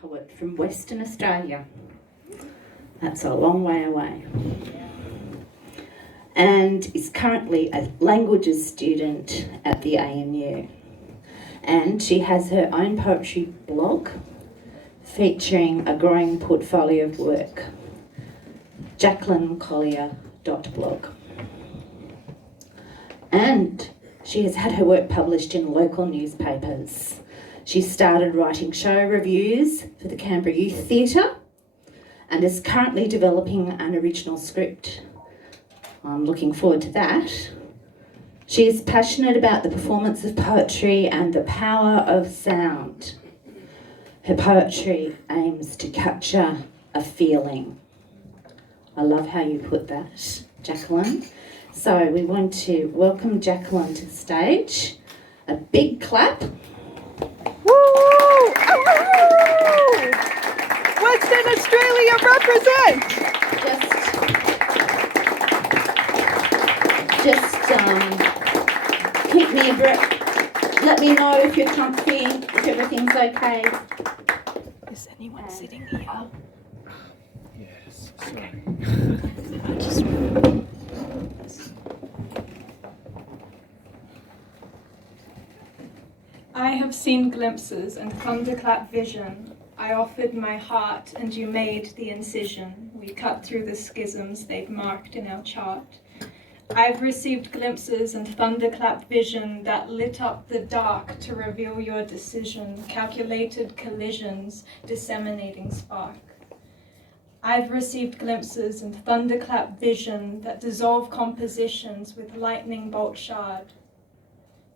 poet from Western Australia. That's a long way away. And is currently a languages student at the ANU. And she has her own poetry blog featuring a growing portfolio of work. JacquelineCollier.blog. And she has had her work published in local newspapers. She started writing show reviews for the Canberra Youth Theatre and is currently developing an original script. I'm looking forward to that. She is passionate about the performance of poetry and the power of sound. Her poetry aims to capture a feeling. I love how you put that, Jacqueline. So we want to welcome Jacqueline to the stage. A big clap. Woo! Western Australia represent! Just keep me abreast. Let me know if you're comfy, if everything's okay. Is anyone sitting here? Yes, sorry. Okay. I have seen glimpses and thunderclap vision. I offered my heart and you made the incision. We cut through the schisms they'd marked in our chart. I've received glimpses and thunderclap vision that lit up the dark to reveal your decision, calculated collisions, disseminating spark. I've received glimpses and thunderclap vision that dissolve compositions with lightning bolt shard,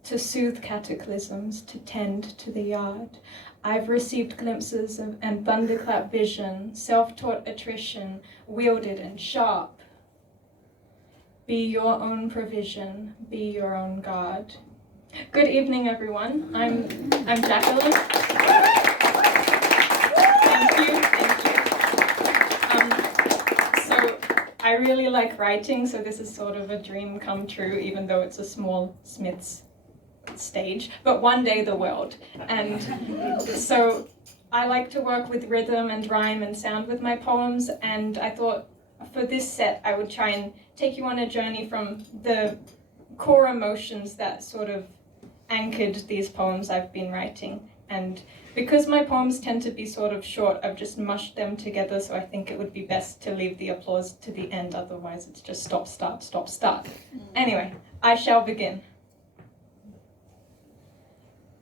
to soothe cataclysms, to tend to the yard. I've received glimpses and thunderclap vision, self-taught attrition, wielded and sharp. Be your own provision, be your own God. Good evening, everyone. I'm Jacqueline. Thank you. So I really like writing, so this is sort of a dream come true, even though it's a small Smith's stage, but one day the world. And so I like to work with rhythm and rhyme and sound with my poems, and I thought for this set I would try and take you on a journey from the core emotions that sort of anchored these poems I've been writing. And because my poems tend to be sort of short, I've just mushed them together, so I think it would be best to leave the applause to the end, otherwise it's just stop, start, stop, start. Anyway, I shall begin.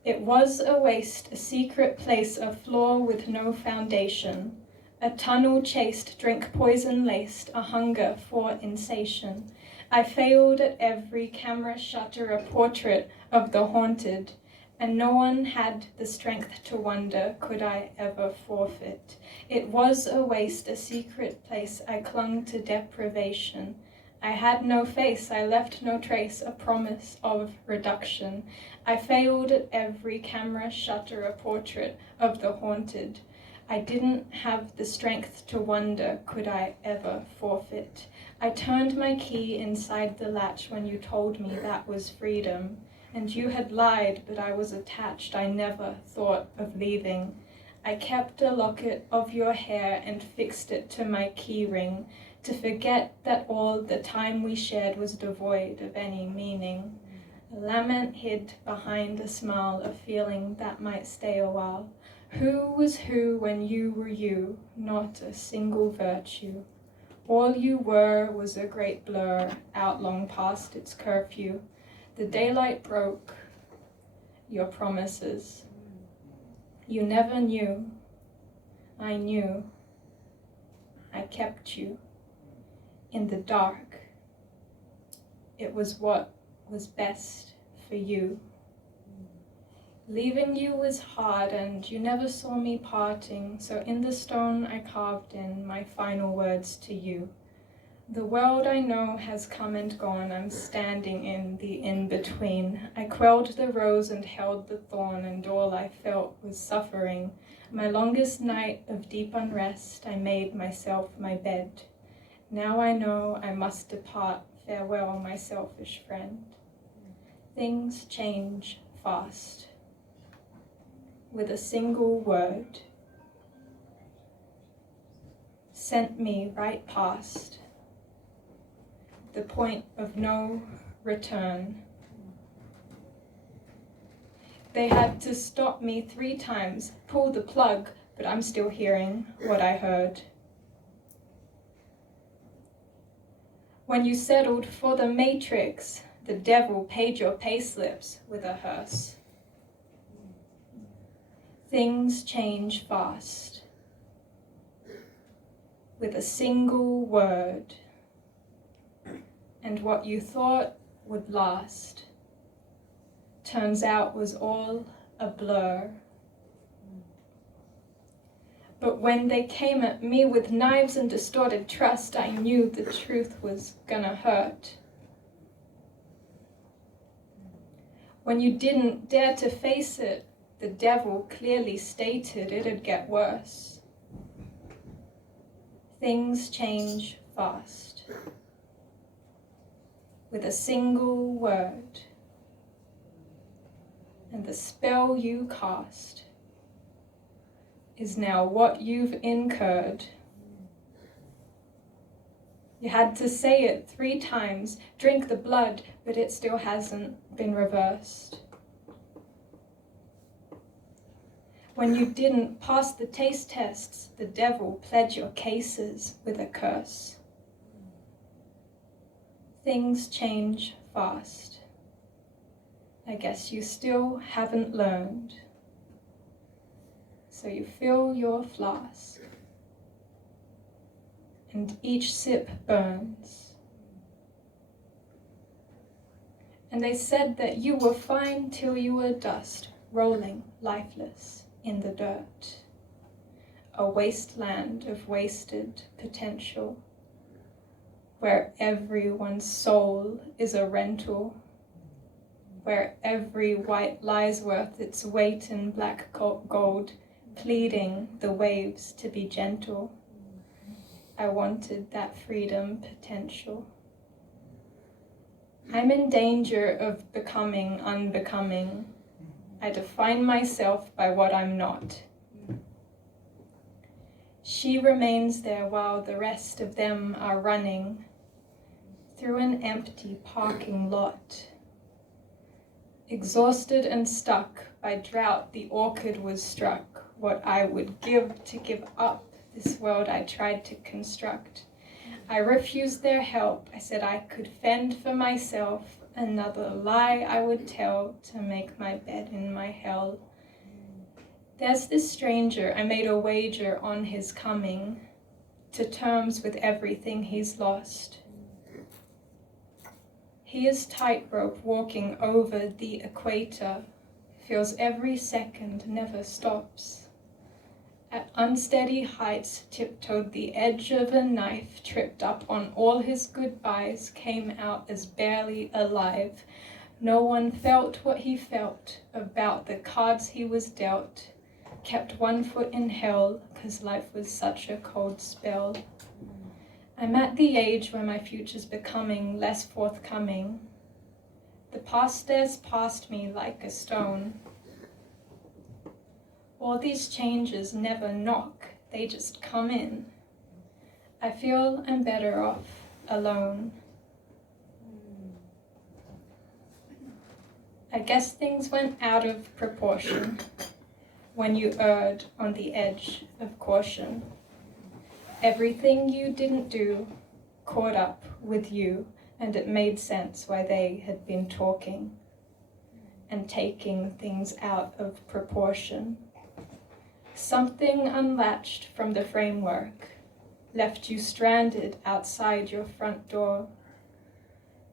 It was a waste, a secret place, a floor with no foundation, a tunnel chased, drink poison laced, a hunger for insatiation. I failed at every camera shutter, a portrait of the haunted, and no one had the strength to wonder, could I ever forfeit? It was a waste, a secret place, I clung to deprivation. I had no face, I left no trace, a promise of reduction. I failed at every camera shutter, a portrait of the haunted. I didn't have the strength to wonder, could I ever forfeit? I turned my key inside the latch when you told me that was freedom. And you had lied, but I was attached, I never thought of leaving. I kept a locket of your hair and fixed it to my key ring, to forget that all the time we shared was devoid of any meaning. A lament hid behind a smile, a feeling that might stay a while. Who was who when you were you? Not a single virtue. All you were was a great blur, out long past its curfew. The daylight broke your promises. You never knew. I knew. I kept you. In the dark, it was what was best for you. Leaving you was hard, and you never saw me parting, so in the stone I carved in my final words to you. The world I know has come and gone, I'm standing in the in-between. I quelled the rose and held the thorn, and all I felt was suffering. My longest night of deep unrest, I made myself my bed. Now I know I must depart, farewell, my selfish friend. Things change fast. With a single word, sent me right past the point of no return. They had to stop me 3 times, pull the plug, but I'm still hearing what I heard. When you settled for the matrix, the devil paid your payslips with a hearse. Things change fast. With a single word, and what you thought would last turns out was all a blur. But when they came at me with knives and distorted trust, I knew the truth was gonna hurt. When you didn't dare to face it, the devil clearly stated it'd get worse. Things change fast. With a single word, and the spell you cast is now what you've incurred. You had to say it 3 times, drink the blood, but it still hasn't been reversed. When you didn't pass the taste tests, the devil pled your cases with a curse. Things change fast. I guess you still haven't learned. So you fill your flask, and each sip burns. And they said that you were fine till you were dust, rolling lifeless in the dirt. A wasteland of wasted potential, where everyone's soul is a rental, where every white lie's worth its weight in black gold, pleading the waves to be gentle. I wanted that freedom potential. I'm in danger of becoming unbecoming. I define myself by what I'm not. She remains there while the rest of them are running through an empty parking lot. Exhausted and stuck by drought, the orchid was struck. What I would give to give up this world I tried to construct. I refused their help. I said I could fend for myself. Another lie I would tell to make my bed in my hell. There's this stranger, I made a wager on his coming to terms with everything he's lost. He is tightrope walking over the equator, feels every second never stops. At unsteady heights, tiptoed the edge of a knife, tripped up on all his goodbyes, came out as barely alive. No one felt what he felt about the cards he was dealt, kept 1 foot in hell, 'cause life was such a cold spell. I'm at the age where my future's becoming less forthcoming. The past stares past me like a stone. All these changes never knock, they just come in. I feel I'm better off alone. I guess things went out of proportion when you erred on the edge of caution. Everything you didn't do caught up with you, and it made sense why they had been talking and taking things out of proportion. Something unlatched from the framework left you stranded outside your front door.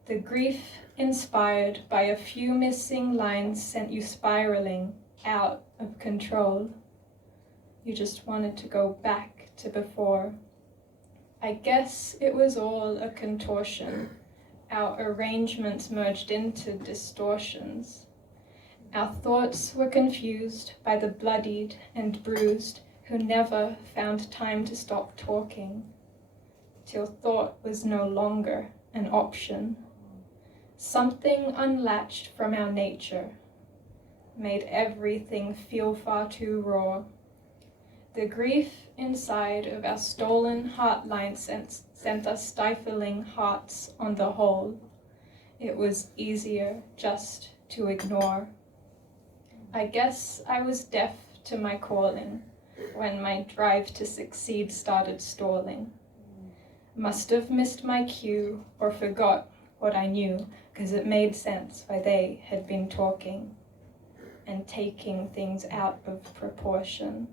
The grief inspired by a few missing lines sent you spiraling out of control. You just wanted to go back to before. I guess it was all a contortion. Our arrangements merged into distortions. Our thoughts were confused by the bloodied and bruised who never found time to stop talking, till thought was no longer an option. Something unlatched from our nature made everything feel far too raw. The grief inside of our stolen heart line sent us stifling hearts on the whole. It was easier just to ignore. I guess I was deaf to my calling when my drive to succeed started stalling. Must have missed my cue or forgot what I knew, 'cause it made sense why they had been talking and taking things out of proportion.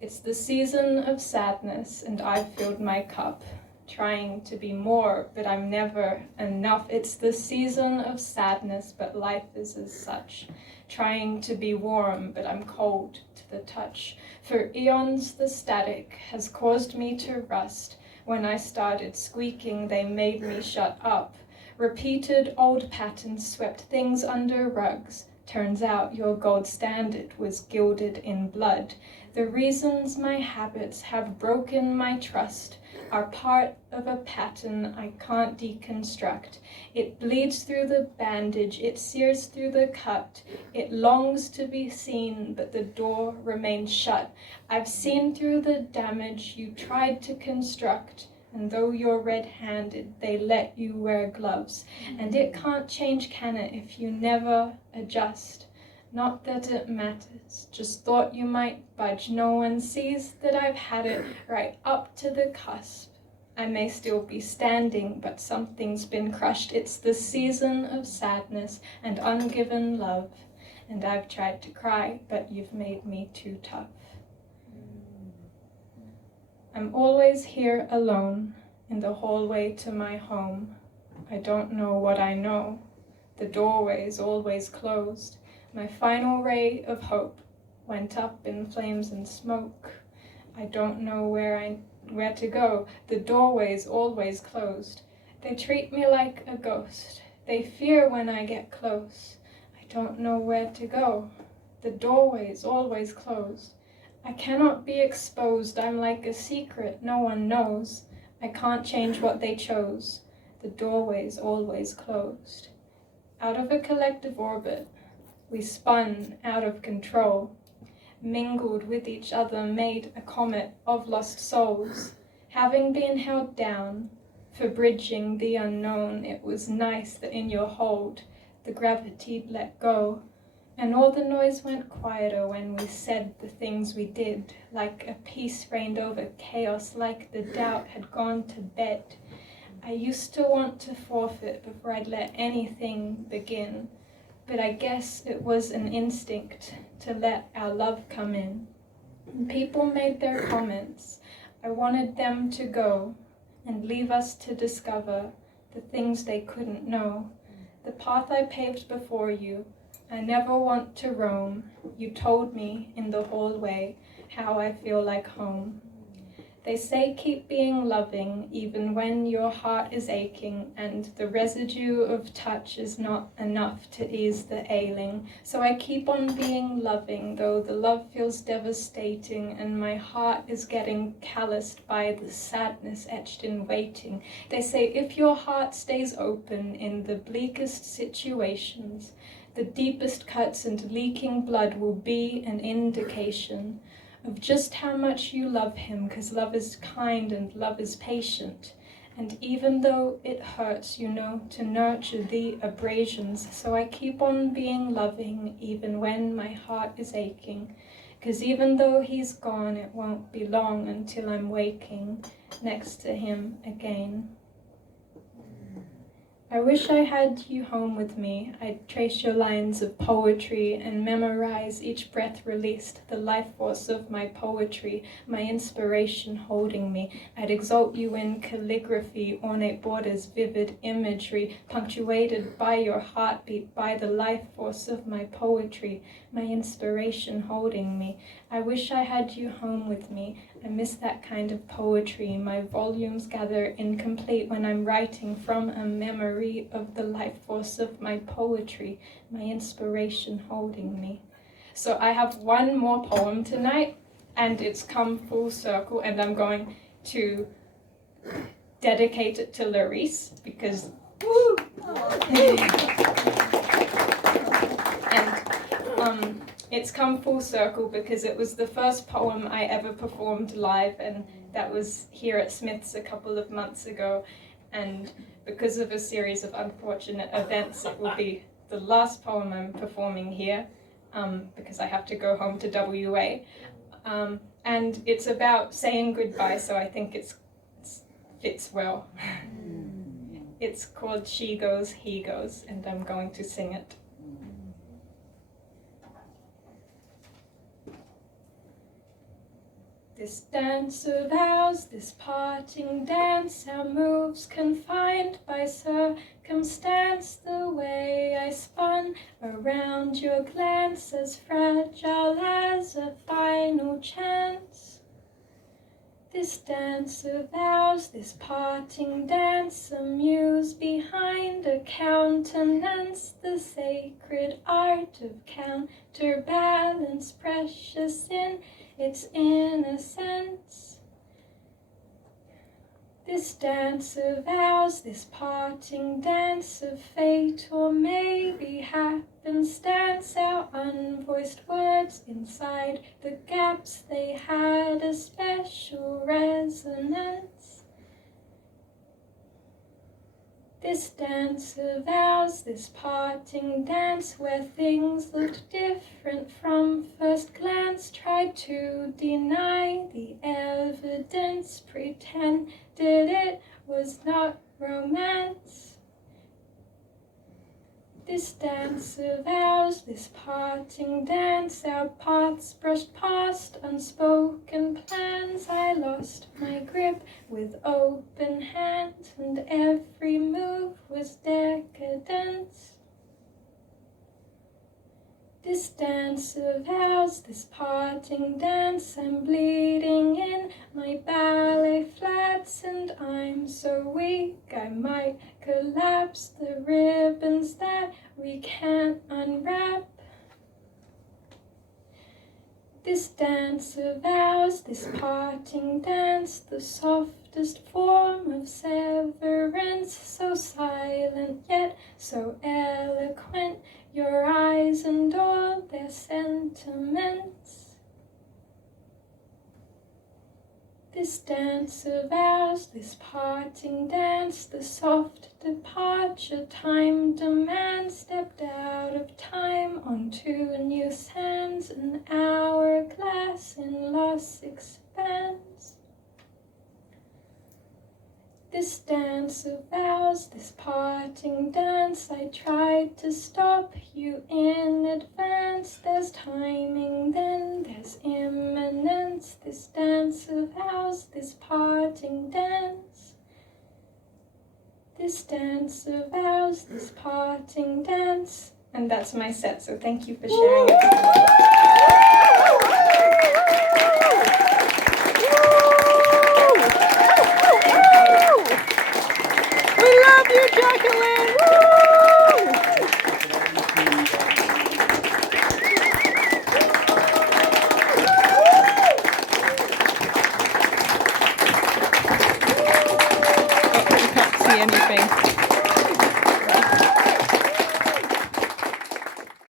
It's the season of sadness and I've filled my cup, trying to be more, but I'm never enough. It's the season of sadness, but life is as such, trying to be warm, but I'm cold to the touch. For eons the static has caused me to rust. When I started squeaking, they made me shut up. Repeated old patterns swept things under rugs. Turns out your gold standard was gilded in blood. The reasons my habits have broken my trust are part of a pattern I can't deconstruct. It bleeds through the bandage, it sears through the cut. It longs to be seen, but the door remains shut. I've seen through the damage you tried to construct. And though you're red-handed, they let you wear gloves. And it can't change, can it, if you never adjust? Not that it matters, just thought you might budge. No one sees that I've had it right up to the cusp. I may still be standing, but something's been crushed. It's the season of sadness and ungiven love. And I've tried to cry, but you've made me too tough. I'm always here alone in the hallway to my home. I don't know what I know. The doorway's always closed. My final ray of hope went up in flames and smoke. I don't know where to go. The doorway's always closed. They treat me like a ghost. They fear when I get close. I don't know where to go. The doorway's always closed. I cannot be exposed. I'm like a secret no one knows. I can't change what they chose. The doorway's always closed. Out of a collective orbit, we spun out of control, mingled with each other, made a comet of lost souls. Having been held down for bridging the unknown, it was nice that in your hold, the gravity'd let go. And all the noise went quieter when we said the things we did, like a peace reigned over chaos, like the doubt had gone to bed. I used to want to forfeit before I'd let anything begin, but I guess it was an instinct to let our love come in. And people made their comments. I wanted them to go and leave us to discover the things they couldn't know. The path I paved before you, I never want to roam. You told me in the hallway how I feel like home. They say keep being loving even when your heart is aching, and the residue of touch is not enough to ease the ailing. So I keep on being loving, though the love feels devastating, and my heart is getting calloused by the sadness etched in waiting. They say if your heart stays open in the bleakest situations, the deepest cuts and leaking blood will be an indication of just how much you love him, 'cause love is kind and love is patient. And even though it hurts, you know, to nurture the abrasions, so I keep on being loving even when my heart is aching. 'Cause even though he's gone, it won't be long until I'm waking next to him again. I wish I had you home with me. I'd trace your lines of poetry and memorize each breath released, the life force of my poetry, my inspiration holding me. I'd exalt you in calligraphy, ornate borders, vivid imagery, punctuated by your heartbeat, by the life force of my poetry, my inspiration holding me. I wish I had you home with me. I miss that kind of poetry. My volumes gather incomplete when I'm writing from a memory of the life force of my poetry, my inspiration holding me. So I have one more poem tonight, and it's come full circle, and I'm going to dedicate it to Larisse because and it's come full circle because it was the first poem I ever performed live, and that was here at Smith's a couple of months ago. And because of a series of unfortunate events, it will be the last poem I'm performing here, because I have to go home to WA. And it's about saying goodbye, so I think it fits well. It's called She Goes, He Goes, and I'm going to sing it. This dance of ours, this parting dance, our moves confined by circumstance, the way I spun around your glance, as fragile as a final chance. This dance of ours, this parting dance, a muse behind a countenance, the sacred art of counterbalance, precious in its innocence. This dance of ours, this parting dance of fate, or maybe happenstance, our unvoiced words inside the gaps, they had a special resonance. This dance of ours, this parting dance, where things looked different from first glance, tried to deny the evidence, pretended it was not romance. This dance of ours, this parting dance, our paths brushed past unspoken plans. I lost my grip with open hand, and every move was decadence. This dance of ours, this parting dance, I'm bleeding in my ballet flats, and I'm so weak I might collapse, the ribbons that we can't unwrap. This dance of ours, this parting dance, the softest form of severance, so silent yet so eloquent, your eyes and all their sentiments. This dance of ours, this parting dance, the soft departure time demands, stepped out of time onto new sands, an hourglass in lost expanse. This dance of ours, this parting dance, I tried to stop you in advance. There's timing, then there's imminence. This dance of ours, this parting dance. This dance of ours, this parting dance. And that's my set, so thank you for sharing it. We love you, Jacqueline! Woo!